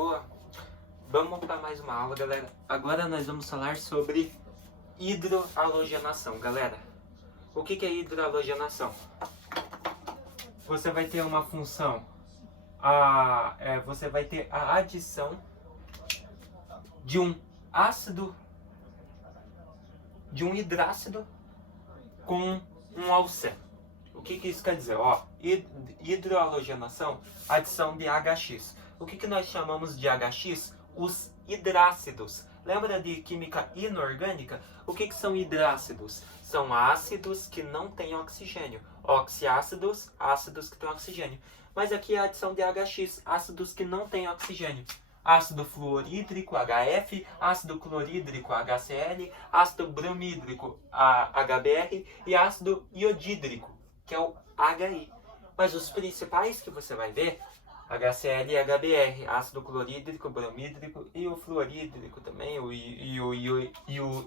boa? Vamos para mais uma aula, galera. Agora nós vamos falar sobre hidroalogenação, galera. O que é hidroalogenação? Você vai ter uma função, você vai ter a adição de um ácido, de um hidrácido com um alceno. O que isso quer dizer? Hidroalogenação, adição de HX. O que nós chamamos de HX? Os hidrácidos. Lembra de química inorgânica? O que são hidrácidos? São ácidos que não têm oxigênio. Oxiácidos, ácidos que têm oxigênio. Mas aqui é a adição de HX, ácidos que não têm oxigênio. Ácido fluorídrico, HF, ácido clorídrico, HCl, ácido bromídrico, HBr e ácido iodídrico, que é o HI. Mas os principais que você vai ver, HCl e HBr, ácido clorídrico, bromídrico e o fluorídrico também, o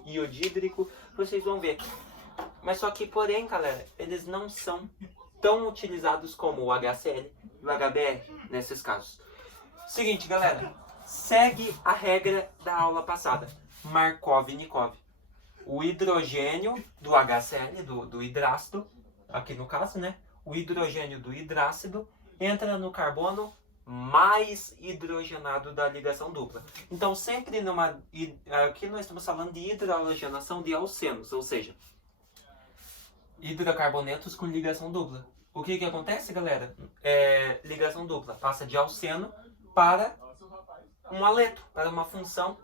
iodídrico, vocês vão ver. Mas só que, porém, galera, eles não são tão utilizados como o HCl e o HBr nesses casos. Seguinte, galera, segue a regra da aula passada, Markov-Nikov. O hidrogênio do HCl, do hidrácido, aqui no caso, né? O hidrogênio do hidrácido entra no carbono mais hidrogenado da ligação dupla. Então, sempre aqui nós estamos falando de hidroalogenação de alcenos, ou seja, hidrocarbonetos com ligação dupla. O que acontece, galera? Ligação dupla passa de alceno para um aleto, para uma função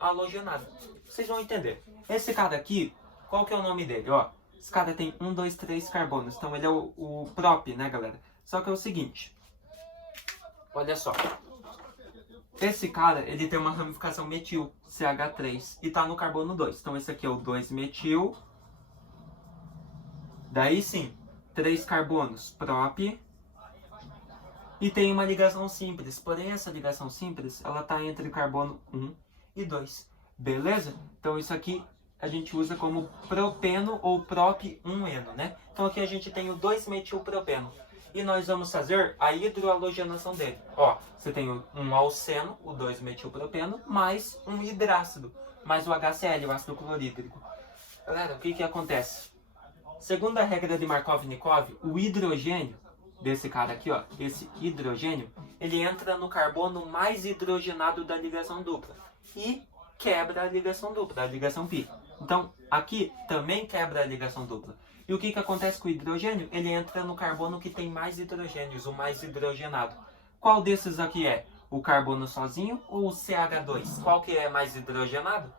halogenada. Vocês vão entender. Esse cara aqui, qual que é o nome dele? Esse cara tem 1, 2, 3 carbonos. Então ele é o prop, né, galera? Só que é o seguinte. Olha só. Esse cara, ele tem uma ramificação metil, CH3, e tá no carbono 2. Então esse aqui é o 2-metil. Daí sim, 3 carbonos, prop. E tem uma ligação simples. Porém, essa ligação simples, ela tá entre carbono 1 e 2. Beleza? Então isso aqui a gente usa como propeno ou prop-1-eno, né? Então aqui a gente tem o 2-metilpropeno. E nós vamos fazer a hidroalogenação dele. Você tem um alceno, o 2-metilpropeno, mais um hidrácido, mais o HCl, o ácido clorídrico. Galera, o que acontece? Segundo a regra de Markov-Nikov, o hidrogênio desse cara aqui, esse hidrogênio, ele entra no carbono mais hidrogenado da ligação dupla e quebra a ligação dupla, a ligação pi. Então, aqui também quebra a ligação dupla. E o que acontece com o hidrogênio? Ele entra no carbono que tem mais hidrogênios, o mais hidrogenado. Qual desses aqui é? O carbono sozinho ou o CH2? Qual que é mais hidrogenado?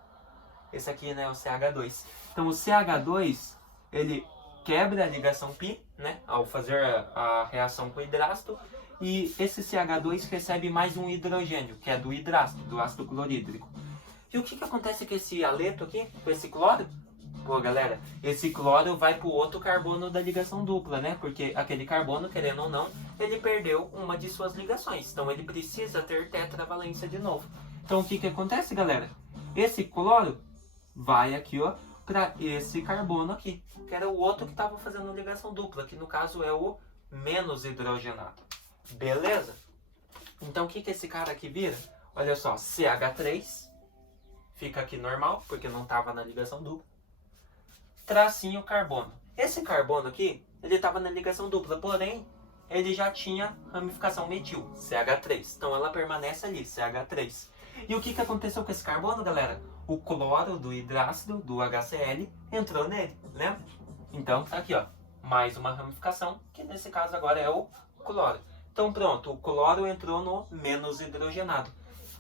Esse aqui, né, o CH2. Então, o CH2, ele quebra a ligação pi, né, ao fazer a reação com o hidrácido, e esse CH2 recebe mais um hidrogênio, que é do hidrácido, do ácido clorídrico. E o que acontece com esse aleto aqui, com esse cloro? Pô, galera, esse cloro vai para o outro carbono da ligação dupla, né? Porque aquele carbono, querendo ou não, ele perdeu uma de suas ligações. Então ele precisa ter tetravalência de novo. Então o que acontece, galera? Esse cloro vai aqui, para esse carbono aqui, que era o outro que estava fazendo ligação dupla, que no caso é o menos hidrogenado. Beleza? Então o que esse cara aqui vira? Olha só, CH3, fica aqui normal, porque não estava na ligação dupla. Tracinho carbono. Esse carbono aqui, ele estava na ligação dupla, porém, ele já tinha ramificação metil, CH3. Então ela permanece ali, CH3. E o que aconteceu com esse carbono, galera? O cloro do hidrácido, do HCl, entrou nele, né? Então tá aqui, mais uma ramificação, que nesse caso agora é o cloro. Então pronto, o cloro entrou no menos hidrogenado.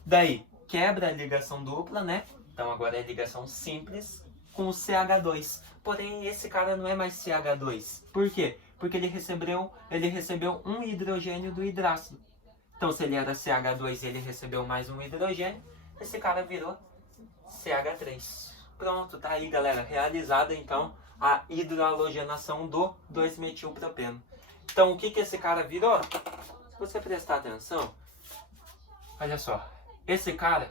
Daí, quebra a ligação dupla, né? Então agora é ligação simples com o CH2. Porém, esse cara não é mais CH2. Por quê? Porque ele recebeu um hidrogênio do hidrácido. Então, se ele era CH2 e ele recebeu mais um hidrogênio, esse cara virou CH3. Pronto, tá aí, galera. Realizada, então, a hidroalogenação do 2-metilpropeno. Então, o que esse cara virou? Se você prestar atenção, olha só. Esse cara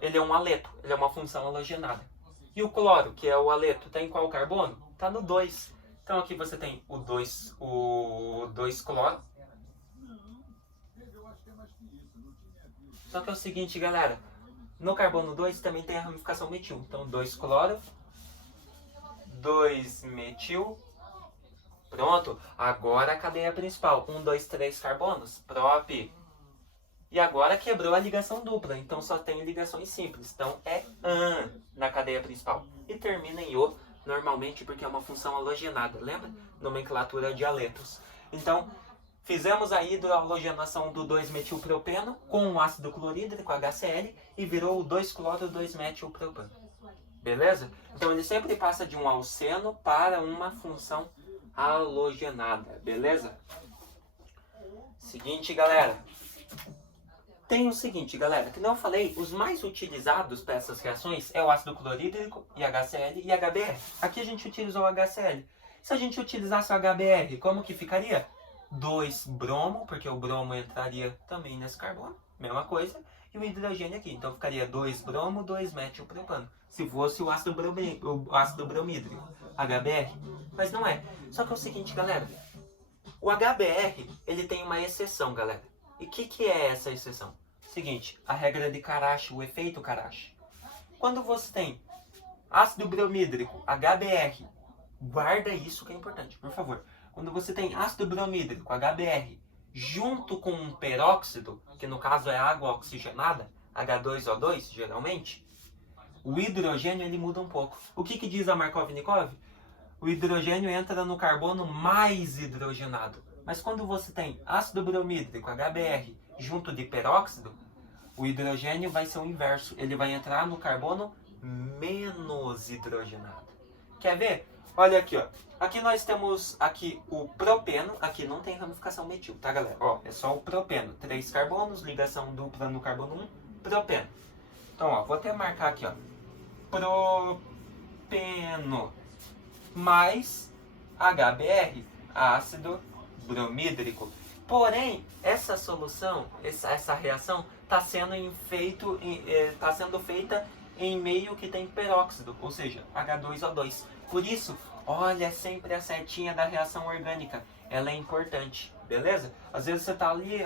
ele é um aleto, ele é uma função halogenada. E o cloro, que é o aleto, tá em qual carbono? Tá no 2. Então aqui você tem o 2 cloro. Só que é o seguinte, galera. No carbono 2 também tem a ramificação metil. Então, 2 cloro, 2 metil. Pronto. Agora a cadeia principal. 1, 2, 3 carbonos. Prop. E agora quebrou a ligação dupla. Então, só tem ligações simples. Então, é AN na cadeia principal. E termina em O, normalmente porque é uma função halogenada. Lembra? Nomenclatura de aletos. Então, fizemos a hidrohalogenação do 2-metilpropeno com o ácido clorídrico, HCl, e virou o 2-cloro-2-metilpropano. Beleza? Então ele sempre passa de um alceno para uma função halogenada. Beleza? Seguinte, galera. Tem o seguinte, galera, que não eu falei, os mais utilizados para essas reações é o ácido clorídrico, e HCl e HBr. Aqui a gente utilizou o HCl. Se a gente utilizasse o HBr, como que ficaria? 2 bromo, porque o bromo entraria também nesse carbono, mesma coisa, e o hidrogênio aqui. Então ficaria 2 bromo, 2 metilpropano. Se fosse o ácido bromídrico, HBr. Mas não é. Só que é o seguinte, galera. O HBr, ele tem uma exceção, galera. E o que é essa exceção? Seguinte, a regra de Karash, o efeito Karash. Quando você tem ácido bromídrico, HBr, guarda isso que é importante, por favor. Quando você tem ácido bromídrico, HBr, junto com um peróxido, que no caso é água oxigenada, H2O2 geralmente, o hidrogênio ele muda um pouco. O que diz a Markov-Nikov? O hidrogênio entra no carbono mais hidrogenado. Mas quando você tem ácido bromídrico, HBr, junto de peróxido, o hidrogênio vai ser o inverso. Ele vai entrar no carbono menos hidrogenado. Quer ver? Olha aqui, ó. Aqui nós temos aqui o propeno. Aqui não tem ramificação metil, tá, galera? Ó, é só o propeno. 3 carbonos, ligação dupla no carbono 1, propeno. Então, ó, vou até marcar aqui, ó. Propeno mais HBr, ácido bromídrico. Porém, essa solução, essa reação, está sendo feita em meio que tem peróxido, ou seja, H2O2. Por isso, olha sempre a setinha da reação orgânica. Ela é importante, beleza? Às vezes você está ali,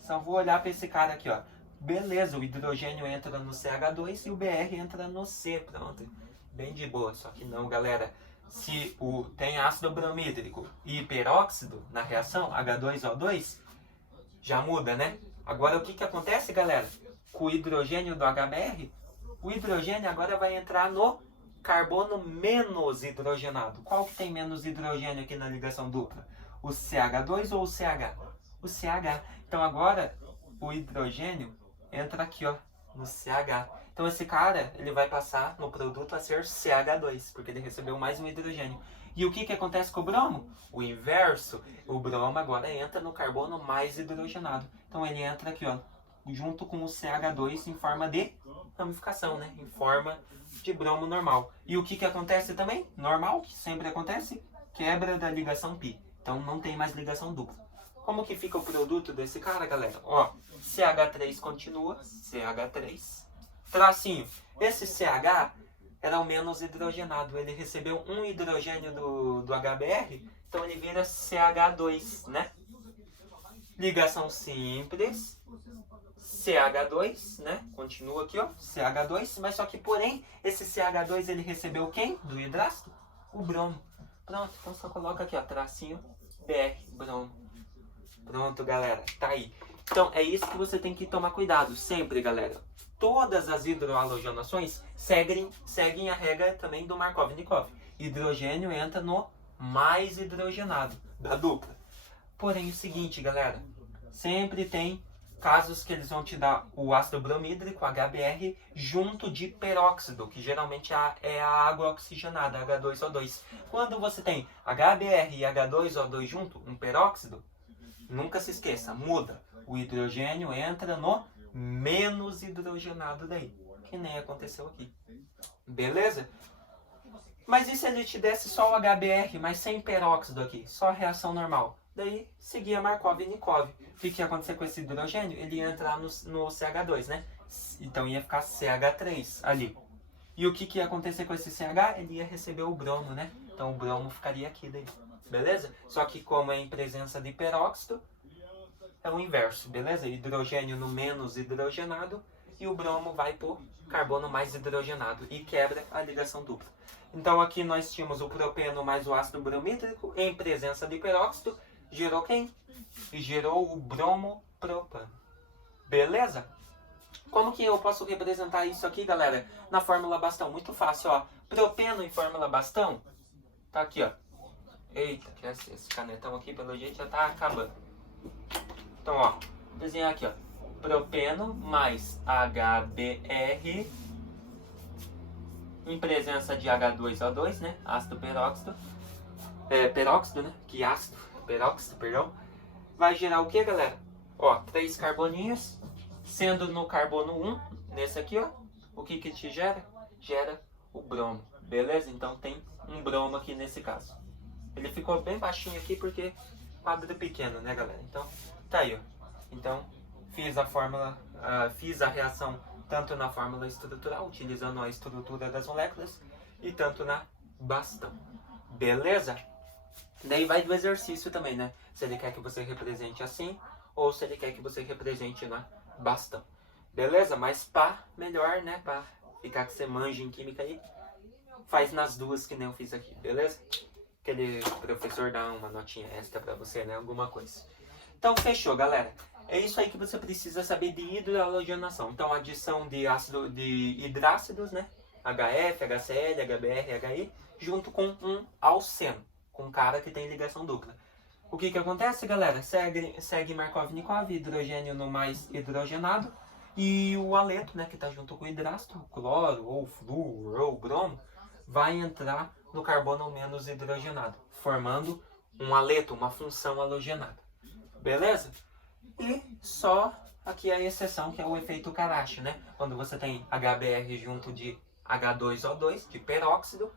só vou olhar para esse cara aqui, ó. Beleza, o hidrogênio entra no CH2 e o BR entra no C, pronto. Bem de boa, só que não, galera. Se tem ácido bromídrico e peróxido na reação, H2O2, já muda, né? Agora, o que acontece, galera? Com o hidrogênio do HBr, o hidrogênio agora vai entrar no carbono menos hidrogenado. Qual que tem menos hidrogênio aqui na ligação dupla? O CH2 ou o CH? O CH. Então, agora, o hidrogênio entra aqui, ó, no CH. Então esse cara, ele vai passar no produto a ser CH2, porque ele recebeu mais um hidrogênio. E o que acontece com o bromo? O inverso. O bromo agora entra no carbono mais hidrogenado. Então ele entra aqui, ó, junto com o CH2 em forma de ramificação, né? Em forma de bromo normal. E o que acontece também? Normal, que sempre acontece, quebra da ligação π. Então não tem mais ligação dupla. Como que fica o produto desse cara, galera? Ó, CH3 continua, CH3. Tracinho, esse CH era o menos hidrogenado. Ele recebeu um hidrogênio do HBr, então ele vira CH2, né? Ligação simples, CH2, né? Continua aqui, ó, CH2, mas só que, porém, esse CH2 ele recebeu quem? Do hidrácido? O bromo. Pronto, então só coloca aqui, ó, tracinho, BR, bromo. Pronto, galera, tá aí. Então, é isso que você tem que tomar cuidado, sempre, galera. Todas as hidrohalogenações seguem a regra também do Markov-Nikov. Hidrogênio entra no mais hidrogenado da dupla. Porém, o seguinte, galera, sempre tem casos que eles vão te dar o ácido bromídrico, HBr, junto de peróxido, que geralmente é a água oxigenada, H2O2. Quando você tem HBr e H2O2 junto, um peróxido, nunca se esqueça, muda. O hidrogênio entra no menos hidrogenado daí, que nem aconteceu aqui. Beleza? Mas e se ele te desse só o HBr, mas sem peróxido aqui? Só a reação normal. Daí, seguia Markov-Nikov. O que ia acontecer com esse hidrogênio? Ele ia entrar no CH2, né? Então ia ficar CH3 ali. E o que ia acontecer com esse CH? Ele ia receber o bromo, né? Então o bromo ficaria aqui daí. Beleza? Só que como é em presença de peróxido, é o inverso, beleza? Hidrogênio no menos hidrogenado e o bromo vai por carbono mais hidrogenado e quebra a ligação dupla. Então aqui nós tínhamos o propeno mais o ácido bromídrico em presença de peróxido, gerou quem? E gerou o bromopropano. Beleza? Como que eu posso representar isso aqui, galera? Na fórmula bastão, muito fácil, ó. Propeno em fórmula bastão, tá aqui, ó. Eita, que esse canetão aqui, pelo jeito, já tá acabando. Então, ó, vou desenhar aqui, ó. Propeno mais HBr em presença de H2O2, né? Ácido peróxido. Peróxido, né? Que ácido. Peróxido, perdão. Vai gerar o que, galera? Ó, 3 carboninhos. Sendo no carbono 1, nesse aqui, ó. O que te gera? Gera o bromo. Beleza? Então tem um bromo aqui nesse caso. Ele ficou bem baixinho aqui porque quadro pequeno, né, galera? Então, tá aí, ó. Então, fiz a fórmula, fiz a reação tanto na fórmula estrutural, utilizando a estrutura das moléculas, e tanto na bastão. Beleza? Daí vai do exercício também, né? Se ele quer que você represente assim, ou se ele quer que você represente na bastão. Beleza? Mas pá, melhor, né? Pra ficar que você manja em química aí, faz nas duas que nem eu fiz aqui, beleza? Aquele professor dá uma notinha extra pra você, né? Alguma coisa. Então, fechou, galera. É isso aí que você precisa saber de hidrogenação. Então, adição de ácido de hidrácidos, né? HF, HCl, HBr, HI, junto com um alceno, com um cara que tem ligação dupla. O que acontece, galera? Segue Markov-Nikov, hidrogênio no mais hidrogenado, e o aleto, né, que está junto com o hidrácido, cloro, ou flúor, ou bromo, vai entrar no carbono menos hidrogenado, formando um aleto, uma função halogenada. Beleza? E só aqui a exceção, que é o efeito Karashi, né? Quando você tem HBr junto de H2O2, de peróxido,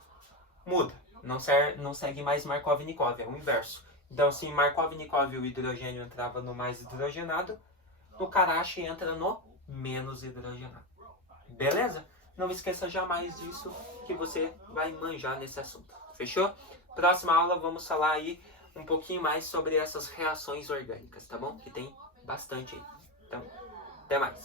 muda. Não segue mais Markov-Nikov, é o inverso. Então, se em Markov-Nikov o hidrogênio entrava no mais hidrogenado, no Karashi entra no menos hidrogenado. Beleza? Não esqueça jamais disso, que você vai manjar nesse assunto. Fechou? Próxima aula vamos falar aí um pouquinho mais sobre essas reações orgânicas, tá bom? Que tem bastante aí. Então, até mais.